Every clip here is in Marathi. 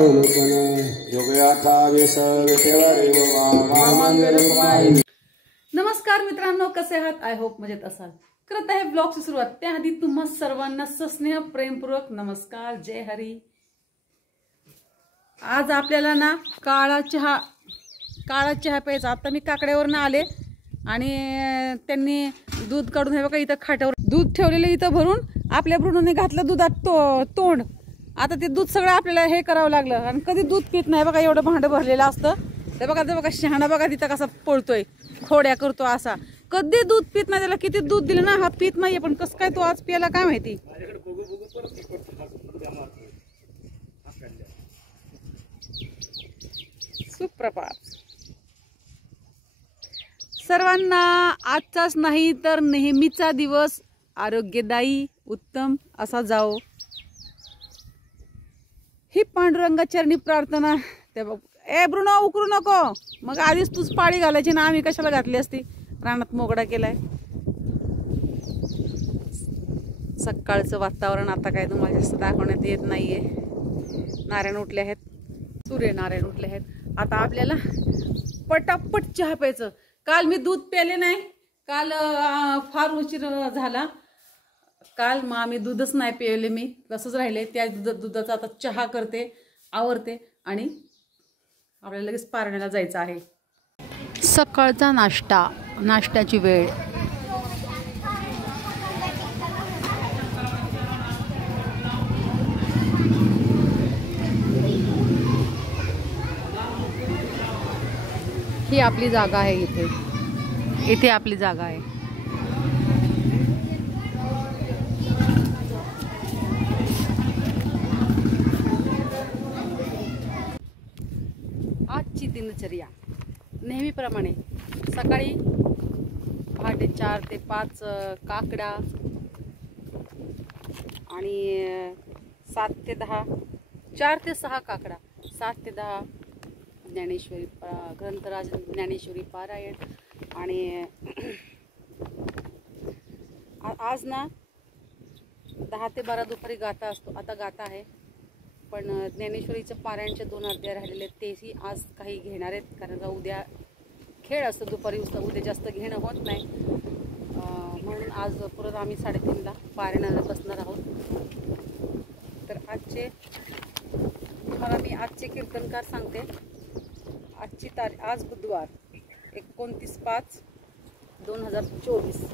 नमस्कार मित्रांनो, कसे आहात? आय होप मजेत असाल. करत आहे ब्लॉगची सुरुवात. त्याआधी तुम्हा सर्वांना सस्नेह प्रेमपूर्वक नमस्कार. जय हरी. आज आपल्याला ना काळा चहा प्यायचा. आता मी काकड्यावरनं आले आणि त्यांनी दूध काढून हे बघा इथं खाट्यावर दूध ठेवलेलं इथं भरून आपल्या ब्रुनोने घातलं दुधात तोंड. आता ते दूध सगळं आपल्याला हे करावं लागलं आणि कधी दूध पित नाही बघा. एवढं भांडं भरलेलं असतं. ते बघा शहाणा बघा तिथं कसा पळतोय, खोड्या करतो असा. कधी दूध पित नाही. त्याला किती दूध दिलं ना, हा पित नाहीये. पण कसं काय तो आज पियाला काय माहिती. सुप्रभात सर्वांना. आजचाच नाही तर नेहमीचा दिवस आरोग्यदायी उत्तम असा जाओ, ही पांडुरंगाचरणी प्रार्थना. ते बघ, ए ब्रुनो उकरू नको. मग आधीच तूच पाळी घालायची ना, आम्ही कशाला घातली असती. रानात मोगडा केलाय. सकाळचं वातावरण आता काय तुम्हाला जास्त दाखवण्यात येत नाहीये. नारायण उठले आहेत, सूर्यनारायण उठले आहेत. आता आपल्याला पटापट चहा प्यायचं. काल मी दूध प्याले नाही. काल फार उशीर झाला. काल मग आम्ही दूधच नाही पिले. मी तसंच राहिले. त्या दुधाचा आता चहा करते, आवरते आणि आपल्याला लगेच पारण्याला जायचं आहे. सकाळचा नाश्त्याची वेळ. ही आपली जागा आहे. इथे आपली जागा आहे. आजची दिनचर्या नेहमीप्रमाणे सकाळी पहाटे 4 ते 5 काकडा आणि 7 ते 10, 4 ते 6 काकडा, 7 ते 10 ज्ञानेश्वरी ग्रंथराज ज्ञानेश्वरी पारायण. आणि आज ना 10 ते 12 दुपारी गाथा असतो. आता गाथा आहे, पण ज्ञानेश्वरीच्या पारायणच्या 2 अध्याय राहिलेले आहेत. तेही आज काही घेणार आहेत, कारण का उद्या खेळ असतो दुपारी. उद्या जास्त घेणं होत नाही, म्हणून आज परत आम्ही 3:30ला पारायणाला बसणार आहोत. तर तुम्हाला मी आजचे कीर्तनकार सांगते. आजची तारीख, आज बुधवार 29/5/2024.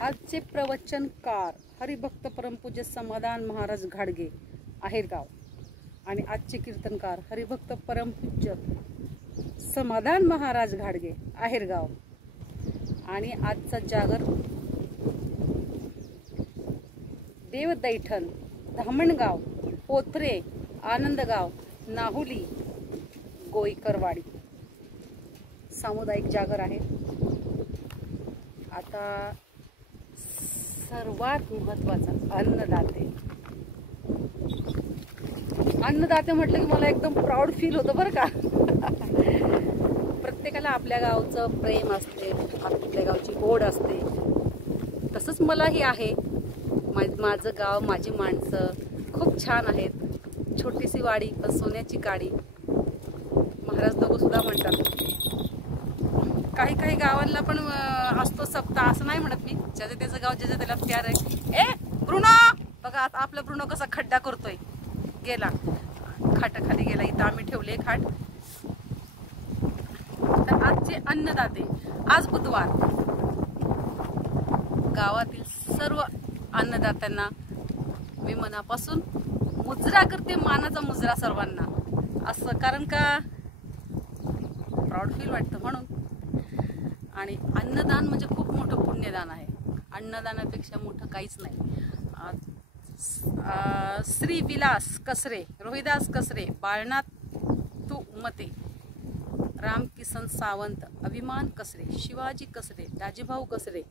आजचे प्रवचनकार हरिभक्त परमपूज्य समाधान महाराज घाडगे, आहेरगाव. आणि आजचे कीर्तनकार हरिभक्त परमपूज्य समाधान महाराज घाडगे, आहेरगाव. आणि आजचा जागर देवदैठण, धामणगाव, पोथरे, आनंदगाव, नाहुली, गोईकरवाडी. सामुदायिक जागर आहे. आता सर्वात महत्वाचा अन्नदाते म्हटलं की मला एकदम प्राऊड फील होतं बरं का. प्रत्येकाला आपल्या गावचं प्रेम असते, आपल्या गावची ओढ असते. तसंच मलाही आहे. माझं गाव, माझी माणसं खूप छान आहेत. छोटीशी वाडी पण सोन्याची काडी, महाराज लोक सुद्धा म्हणतात. काही गावांना पण असतो सप्ताह, असं नाही म्हणत मी. ज्याचं त्याचं गाव, ज्याचं त्याला प्यार आहे. ए ब्रुनो बघा, आता आपला ब्रुनो कसा खड्डा करतोय. गेला खाटाखाली गेला. इथं आम्ही ठेवले खाट. तर आजचे अन्नदाते, आज बुधवार. गावातील सर्व अन्नदात्यांना मी मनापासून मुजरा करते, मानाचा मुजरा सर्वांना. असं कारण का प्राऊड फील वाटतं म्हणून. आणि अन्नदान म्हणजे खूप मोठं पुण्यदान आहे. अन्नदानापेक्षा मोठं काहीच नाही. श्री विलास कसरे, रोहिदास कसरे, बाळनाथ तू मते, रामकिसन सावंत, अभिमान कसरे, शिवाजी कसरे, राजेभाऊ कसरे,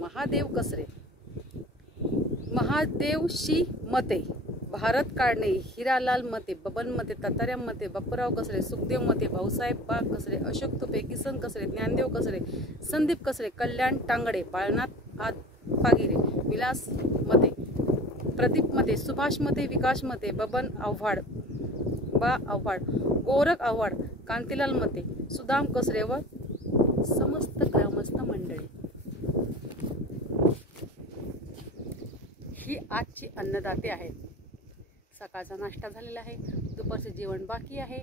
महादेव कसरे, महादेवशी मते, भारत काढणे, हिरालाल मते, बबन मते, ताताऱ्या मते, बापूराव कसरे, सुखदेव मते, भाऊसाहेब बाग कसरे, अशोक तुपे, किसन कसरे, ज्ञानदेव कसरे, संदीप कसरे, कल्याण टांगडे, बाळनाथ पागिरे, विलास मते, प्रदीप मते, सुभाष मते, विकास मते, बबन आव्हाड, बा आव्हाड, गोरख आव्हाड, कांतीलाल मते, सुदाम कसरे व समस्त ग्रामस्थ मंडळी, ही आजची अन्नदाते आहेत. सकाळचा नाश्ता झालेला आहे, दुपारचे जेवण बाकी आहे.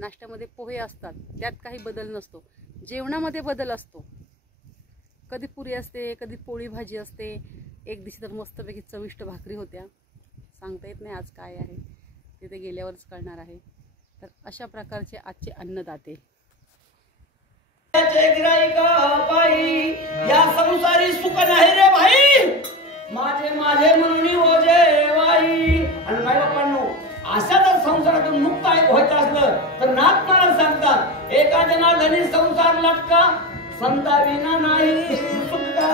नाश्त्यामध्ये पोहे असतात, त्यात काही बदल नसतो. जेवणामध्ये बदल असतो. कधी पुरी असते, कधी पोळी भाजी असते. एक दिवशी तर मस्तपैकी चविष्ट भाकरी होत्या. सांगता येत नाही आज काय आहे, तिथे गेल्यावरच कळणार आहे. तर अशा प्रकारचे आजचे अन्नदाते. या संसारी सुख नाही रे भाई, माझे माझे म्हणून ओझे वाई. आणि नाही बापांनो, अशा जर संसारातून मुक्त व्हायचं असलं तर नाथ मला सांगतात, एका जना धनी संसार लटका, संता विना नाही सुटका.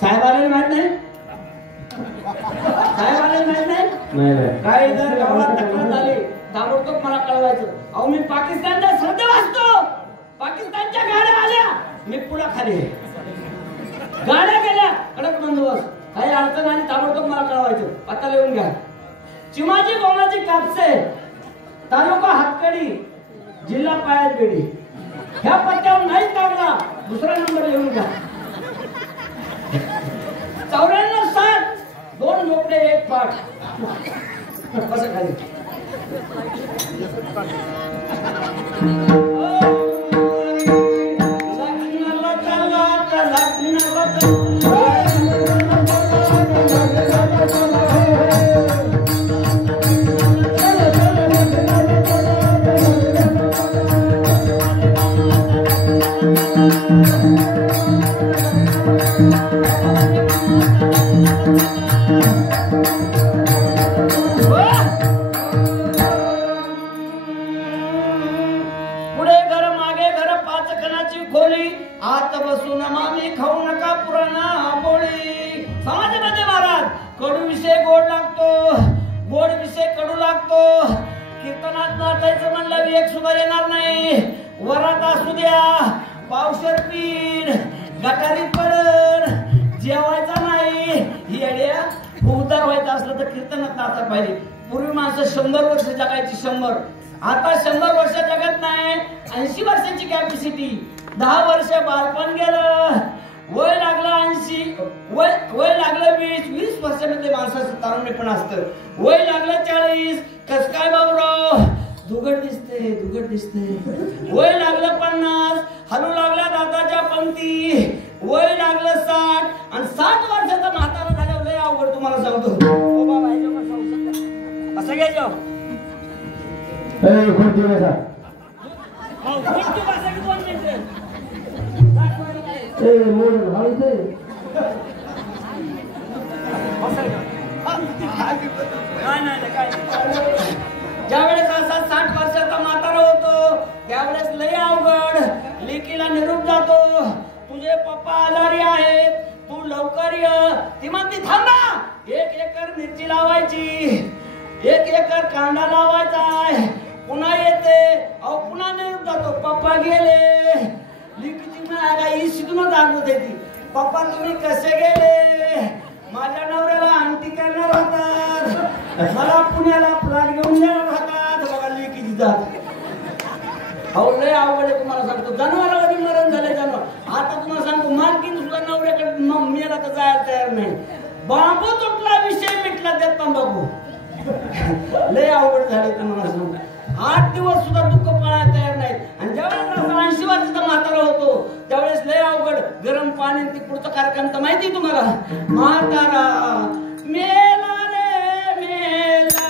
साहेब आलेले माहित नाही, साहेब आलेले माहित नाही. काय जर गावात तक्रार झाली ताबडतोब मला कळवायचं. अहो मी पाकिस्तानचा श्रद्धा वाचतो. पाकिस्तानच्या गाड्या आल्या, मी पुढे खाली, गाड्या गेल्या, कडक बंदोबस्त. काही अडचण आली ताबडतोब मला कळवायचं. आता लिहून घ्या. चिमाजी गोमाची कापसे, तालुका हातकडी, जिल्हा पायातगडी. ह्या पत्त्यावर नाही टाकला, दुसरा नंबर लिहून घ्या. 94-7 2 मोकळे 1 पाठ. कसं खाली आत बसून मामी खाऊ नका पुराणा पोळी. समाजामध्ये महाराज कडू विषय गोड लागतो, गोड विषय कडू लागतो. कीर्तनात नाचायचं म्हणलं एक सुद्धा येणार नाही. वरात असू द्या, पावशर पीठ गटारीत पडण, जेवायचा नाही. येड्या उद्धार व्हायचं असलं तर कीर्तनात नाचायला पाहिजे. पूर्वी माणसं 100 वर्ष जगायची, 100. आता 100 वर्ष जगत नाही. 80 वर्षाची कॅपॅसिटी. 10 वर्ष बालपण गेलं, वय लागलं 80, वय लागलं 20 वर्षामध्ये माणसाचं तारुण्यपण असतं. वय लागलं 40, कस काय बाबूराव दुघड दिसते. वय लागलं 50, हलू लागल्या दाताच्या पंक्ती. वय लागलं 60 आणि 60 वर्षाचा म्हातारा झाल्यावर लय अवघड तुम्हाला सांगतो. असं घ्यायचं ज्यावेळेस असा 60 वर्षाचा म्हातारा होतो त्यावेळेस लय अवघड. लेकीला निरोप जातो, तुझे पप्पा आजारी आहेत, तू लवकर ये. ती म्हणती थांबा, 1 एकर मिरची लावायची, 1 एकर कांदा लावायचा. पुन्हा येते, अहो पुन्हा निरोप जातो, पप्पा गेले. लिकीची आई शिकून दाखवत येते, पप्पा तुम्ही कसे गेले? माझ्या नवऱ्याला अंगठी करणार होतात, मला पुण्याला प्लॅट घेऊन येणार होतात. बघा लिकीची जात. अहो लय आवड आहे तुम्हाला सांगतो. जनावरांमध्ये मरण झाले जनावर. आता तुम्हाला सांगतो मालकीन सुद्धा नवऱ्याकडे मेला तर जायला तयार नाही. बांबू तुटला, विषय मिटला त्यात तंबाखू. लय आवड झाली तुम्हाला सांगतो. 8 दिवस सुद्धा दुःख पाळायला तयार नाहीत. आणि ज्यावेळेस 80 वर्षाचा म्हातारा होतो त्यावेळेस लय अवघड. गरम पाणी ते पुढचा कार्यक्रम तर माहिती तुम्हाला. म्हातारा मेला रे मेला.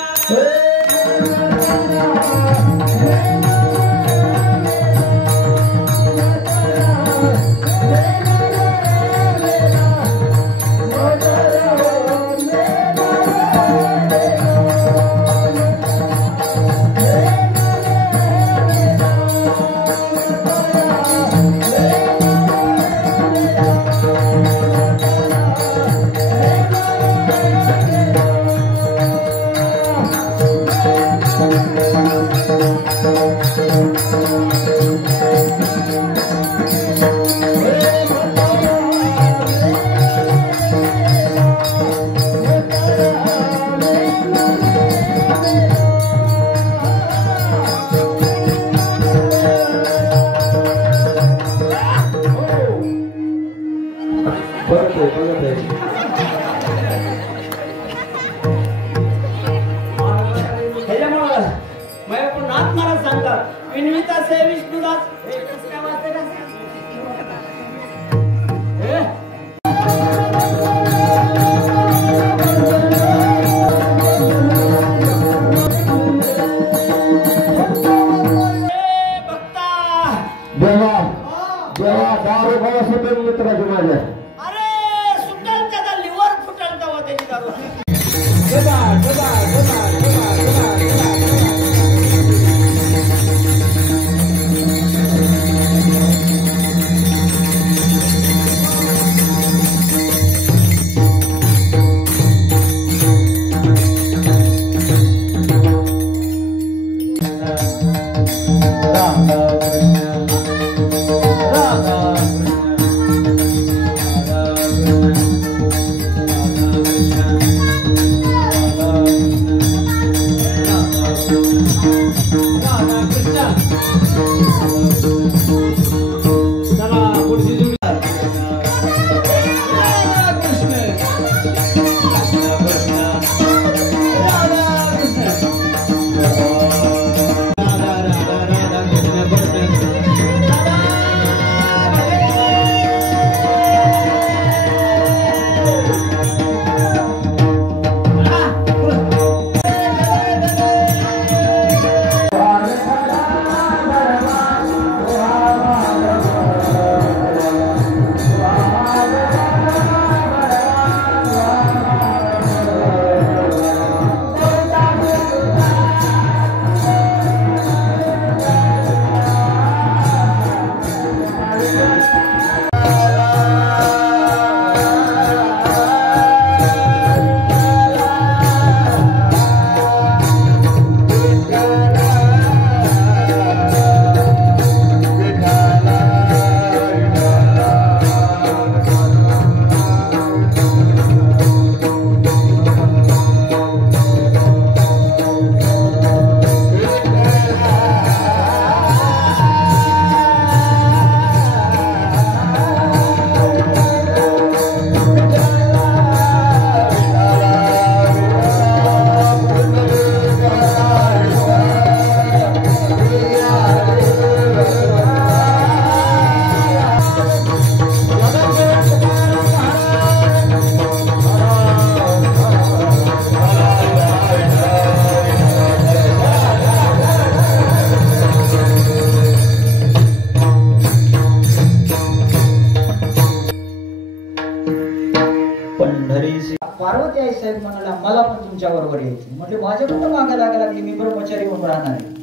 पंढरीसी. पार्वती आई साहेब म्हणाला मला पण तुमच्या बरोबर यायचं. म्हणजे माझ्याकडून मागा लागा लागली, मी ब्रह्मचारी होऊन राहणार आहे.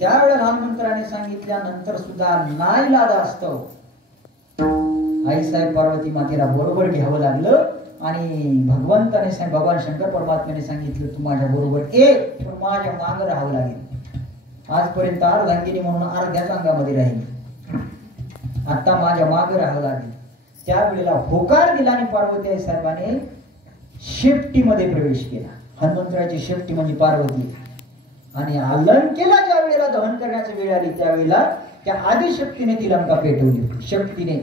त्यावेळेला हनुमंतराने सांगितल्यानंतर सुद्धा नाईलाज असतो आई साहेब पार्वती मातेला बरोबर घ्यावं लागलं. आणि भगवंताने भगवान शंकर परमात्म्याने सांगितलं तू माझ्या बरोबर ये, पण माझ्या माग राहावं लागेल. आजपर्यंत अर्धांगिनी म्हणून अर्ध्याच अंगामध्ये राहील, आता माझ्या माग राहावं लागेल. त्यावेळेला होकार दिला आणि पार्वती आई साहेबांनी शेपटीमध्ये प्रवेश केला. हनुमंतराची शेपटी म्हणजे पार्वती. आणि अलंकेला ज्या वेळेला दहन करण्याची वेळ आली त्यावेळेला त्या आदिशक्तीने ती लंका पेटवली. शक्तीने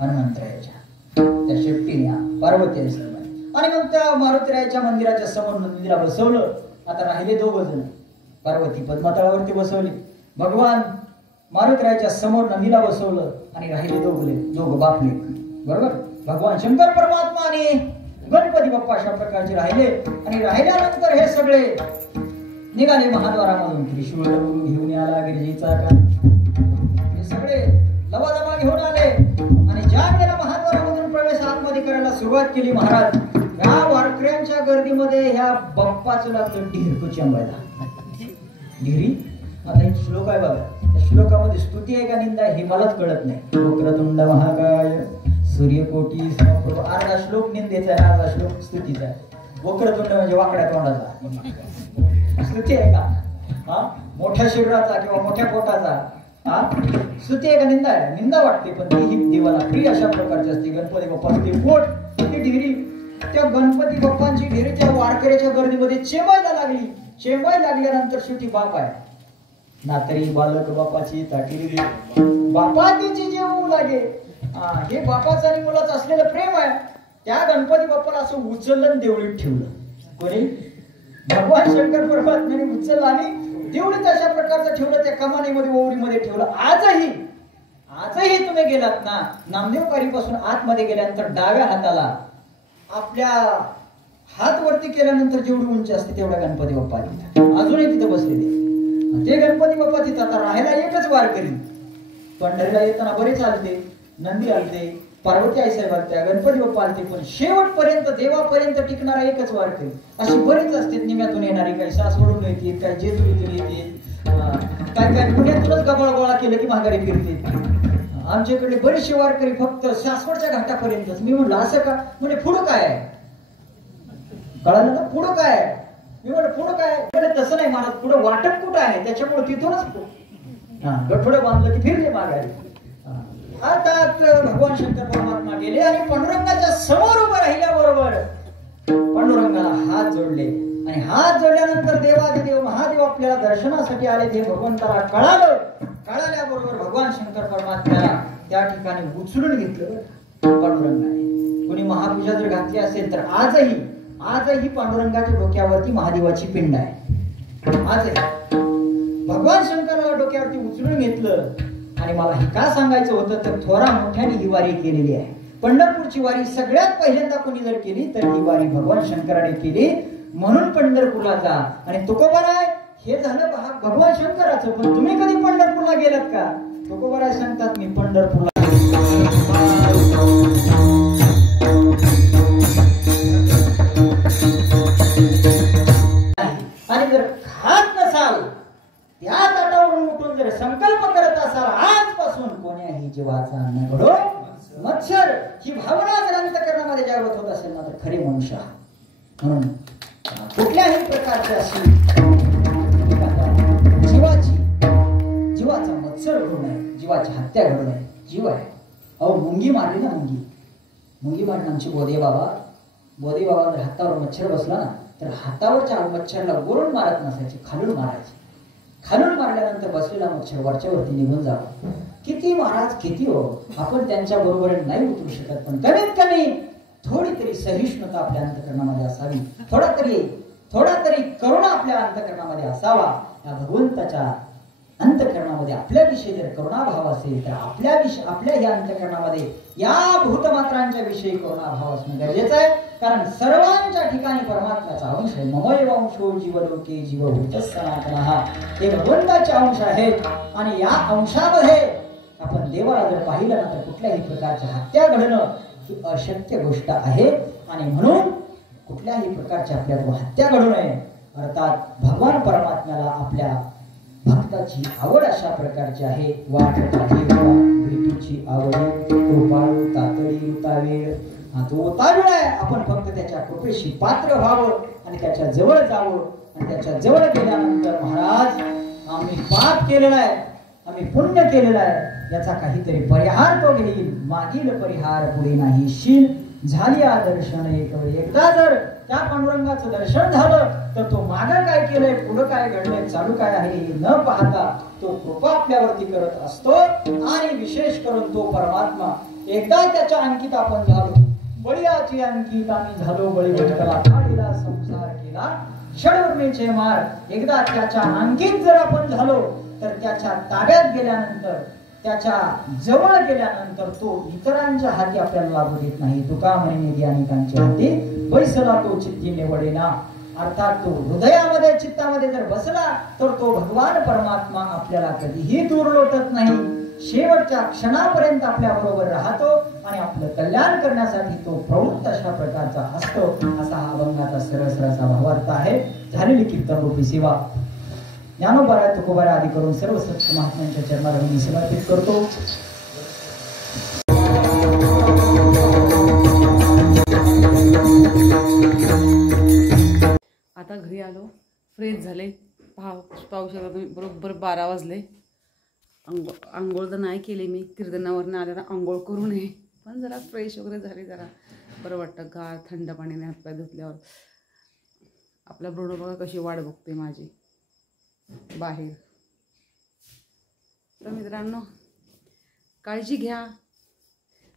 हनुमंतरायाच्या त्या शेपटीने पार्वती आई साहेबांनी. आणि मग त्या मारुतीरायाच्या मंदिराच्या समोर नंदीला बसवलं. आता राहिले दोघ जण. पार्वती पद्मतळावरती बसवली, भगवान मारुतीरायाच्या समोर नंदीला बसवलं आणि राहिले दोघ बापले. बरोबर, भगवान शंकर परमात्मा आणि गणपती बाप्पा अशा प्रकारचे राहिले. आणि राहिल्यानंतर हे सगळे निघाले महाद्वारामधून. त्रिशूळ घेऊन आला गिरजेचा का, हे सगळे लवाजमा घेऊन आले. आणि ज्या वेळेला महाद्वारामधून प्रवेश आतमध्ये करायला सुरुवात केली महाराज, या वारकऱ्यांच्या गर्दीमध्ये ह्या बाप्पाचं लागलं ढिरकू चंबायला. ढिरी आता हे श्लोक आहे बघा, त्या श्लोकामध्ये स्तुती आहे का निंदा आहे हे मलाच कळत नाही. वक्रतुंड महाकाय सूर्यकोटी समप्रभ, अर्धा श्लोक निंदेचा आहे, अर्धा श्लोक स्तुतीचा आहे. वक्रतुंड म्हणजे वाकड्या तोंडाचा स्तुती आहे का? हा, मोठ्या शरीराचा किंवा मोठ्या पोटाचा हा स्तुती आहे का निंदा आहे? निंदा वाटते, पण ती देवाला प्रिय अशा प्रकारची असते. गणपती बाप्पाची पोट ती ढिरी, त्या गणपती बाप्पांची ढिरीच्या वारकऱ्याच्या गर्दीमध्ये चेंबायला लागली. चेंबाय लागल्यानंतर शेवटी बाप आहे नातरी बालक बापाची ताटीरी बापाची जे होऊ लागे. हे बापाचं आणि मुलाचं असलेलं प्रेम आहे. त्या गणपती बाप्पाला असं उचललं देवळीत ठेवलं. कोणी? भगवान शंकर परमात्म्याने उचललं आणि देवळीत अशा प्रकारचं ठेवलं. त्या कमानीमध्ये ओवडीमध्ये ठेवलं. आजही तुम्ही गेलात ना नामदेवकारीपासून आतमध्ये गेल्यानंतर डाव्या हाताला आपल्या हात वरती केल्यानंतर जेवढी उंची असते तेवढा गणपती बाप्पा अजूनही तिथे बसलेले. ते गणपती बाप्पा तिथं आता राहायला एकच वारकरी. पंढरीला येताना बरेच आलते, नंदी आलते, पार्वती आई साहेब आलत्या, गणपती बाप्पा आलते, पण शेवटपर्यंत देवापर्यंत टिकणारा एकच वारकरी. अशी बरीच असते निम्यातून येणारी, काही सासवडून येते, काही जेजुरीतून येते, काय पुण्यातूनच गबाळ गोळा केलं की माघारी फिरते. आमच्याकडे बरेचसे वारकरी फक्त सासवडच्या घाटापर्यंतच. मी म्हणलं असं का? म्हणजे पुढं काय आहे? कळालं ना पुढं काय आहे? मी म्हणलं पुढं काय? तसं नाही महाराज, पुढं वाटप कुठं आहे त्याच्यामुळे तिथूनच गठोडं बांधलं की फिरले माघारी. आता भगवान शंकर परमात्मा गेले आणि पांडुरंगाच्या समोर उभं राहिल्याबरोबर पांडुरंगाला हात जोडले. आणि हात जोडल्यानंतर देवादिदेव महादेव आपल्याला दर्शनासाठी आले. ते भगवंताला कळाल्याबरोबर भगवान शंकर परमात्म्याला त्या ठिकाणी उचलून घेतलं पांडुरंगाने. कोणी महापूजा जर घातली असेल तर आजही पांडुरंगाच्या डोक्यावरती महादेवाची पिंड आहे. आजही भगवान शंकराला डोक्यावरती उचलून घेतलं. आणि मला हे का सांगायचं होतं तर थोरा मोठ्याने ही वारी केलेली आहे. पंढरपूरची वारी सगळ्यात पहिल्यांदा कोणी जर केली तर ही वारी भगवान शंकराने केली. म्हणून पंढरपूरला जा. आणि तुकोबाराय हे झालं भगवान शंकराचं. पण तुम्ही कधी पंढरपूरला गेलात का? तुकोबाराय सांगतात मी पंढरपूरला आणि जर खात नसाल त्या ताटावरून उठून जर संकल्प करत असाल आजपासून कोण्याही जीवाचा अन्न घडो मत्सर ही भावना जर अंतःकरणामध्ये जागृत होत असेल ना तर खरे मनुष्य. म्हणून कुठल्याही प्रकारची अशी जीवाचा मत्सर घडू नये, जीवाची हत्या घडू नये. जीव आहे. अहो मुंगी मारली ना, मुंगी मारली आमची बोधे बाबा जर हातावर मच्छर बसला ना तर हातावरच्या मच्छरला वरून मारत नसायचे, खालून मारायचे. खालून मारल्यानंतर बसलेला मच्छर वरच्यावरती निघून जावा. किती महाराज किती हो आपण त्यांच्या बरोबर नाही उतरू शकत, पण कमीत कमी थोडी तरी सहिष्णुता आपल्या अंतःकरणामध्ये असावी. थोडा तरी करुणा आपल्या अंतःकरणामध्ये असावा. या भगवंताच्या अंतःकरणामध्ये आपल्याविषयी जर करुणाभाव असेल तर आपल्या या अंतःकरणामध्ये या भूतमात्रांच्या विषयी करुणाभाव असणं गरजेचं आहे. कारण सर्वांच्या ठिकाणी परमात्म्याचा अंश आहे. ममैव अंशो जीवलोके जीवभूत सनातनः. हे भगवंताचे अंश आहेत. आणि या अंशामध्ये आपण देवाला जर पाहिलं ना तर कुठल्याही प्रकारच्या हत्या घडणं, ही अशक्य गोष्ट आहे आणि म्हणून कुठल्याही प्रकारची आपल्याला हत्या घडू नये. अर्थात भगवान परमात्म्याला आपल्या भक्ताची आवड अशा प्रकारची आहे. वाट भेटीची आवड कृपाळू तातडी उतावेळ. हा तो उतावेळ आहे. आपण फक्त त्याच्या कृपेशी पात्र व्हावं आणि त्याच्या जवळ जावं. आणि त्याच्या जवळ गेल्यानंतर महाराज आम्ही पाप केलेला आहे, आम्ही पुण्य केलेलं आहे, याचा काहीतरी परिहार तो घेईल. मागील परिहार पुढे नाही शील. झाली दर्शन एकदा जर त्या पांडुरंगाचं दर्शन झालं तर तो मागं काय केलंय, पुढं काय घडलंय, चालू काय आहे हे न पाहता तो कृपा आपल्यावरती करत असतो. आणि विशेष करून तो परमात्मा एकदा त्याच्या अंकित आपण झालो, बळीयाची अंकित आम्ही झालो, बळी भटकला काढीला संसार केला षडवर्णीचे मार. एकदा त्याच्या अंकित जर आपण झालो तर त्याच्या ताब्यात गेल्यानंतर, त्याच्या जवळ गेल्यानंतर तो इतरांच्या हाती आपल्याला लागू देत नाही. तुका म्हणे अनेकांच्या हाती बैसला तो चित्ती निवडेना. अर्थात तो हृदयामध्ये चित्तामध्ये जर बसला तर तो भगवान परमात्मा आपल्याला कधीही दूर लोटत नाही. शेवटच्या क्षणापर्यंत आपल्या बरोबर राहतो आणि आपलं कल्याण करण्यासाठी तो प्रवृत्त अशा प्रकारचा असतो. असा हा अभंगाचा सरळ भावार्थ आहे. झालेली कीर्तन रूपी सेवा ज्ञानोबा तुकोबा आदी करून सर्व सत्य महात्म्यांच्या चरणाला मी समर्पित करतो. आता घरी आलो, फ्रेश झाले. पाहू शकता तुम्ही, बरोबर 12 वाजले. आंघोळ तर नाही केली मी, कीर्तनावरनं आल्याला आंघोळ करू नये, पण जरा फ्रेश वगैरे झाली, जरा बरं वाटतं. गार थंड पाण्याने हातपाय धुतल्यावर. आपला ब्रोडो बघा कशी वाट बघते माझी बाहेर. तर मित्रांनो, काळजी घ्या.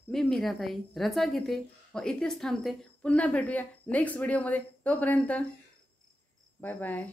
मी मीराताई रजा घेते व इथेच थांबते. पुन्हा भेटूया नेक्स्ट व्हिडिओमध्ये. तोपर्यंत बाय बाय.